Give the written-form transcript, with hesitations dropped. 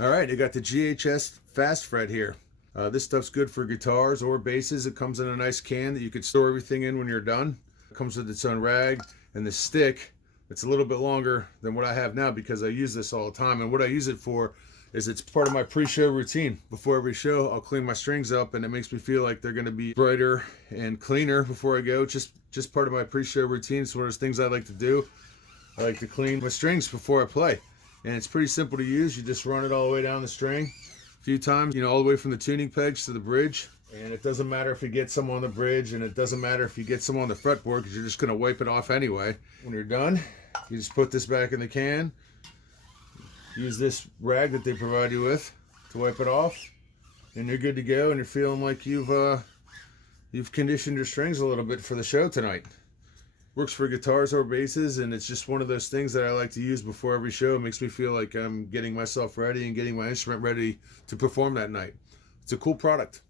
All right, I got the GHS Fast Fret here. This stuff's good for guitars or basses. It comes in a nice can that you can store everything in when you're done. It comes with its own rag and the stick. It's a little bit longer than what I have now because I use this all the time. And what I use it for is it's part of my pre-show routine. Before every show, I'll clean my strings up, and it makes me feel like they're going to be brighter and cleaner before I go. Just part of my pre-show routine. It's one of those things I like to do. I like to clean my strings before I play. And it's pretty simple to use. You just run it all the way down the string a few times, all the way from the tuning pegs to the bridge. And it doesn't matter if you get some on the bridge, and it doesn't matter if you get some on the fretboard, because you're just going to wipe it off anyway. When you're done, you just put this back in the can. Use this rag that they provide you with to wipe it off, and you're good to go, and you're feeling like you've conditioned your strings a little bit for the show tonight. Works for guitars or basses, and it's just one of those things that I like to use before every show. It makes me feel like I'm getting myself ready and getting my instrument ready to perform that night. It's a cool product.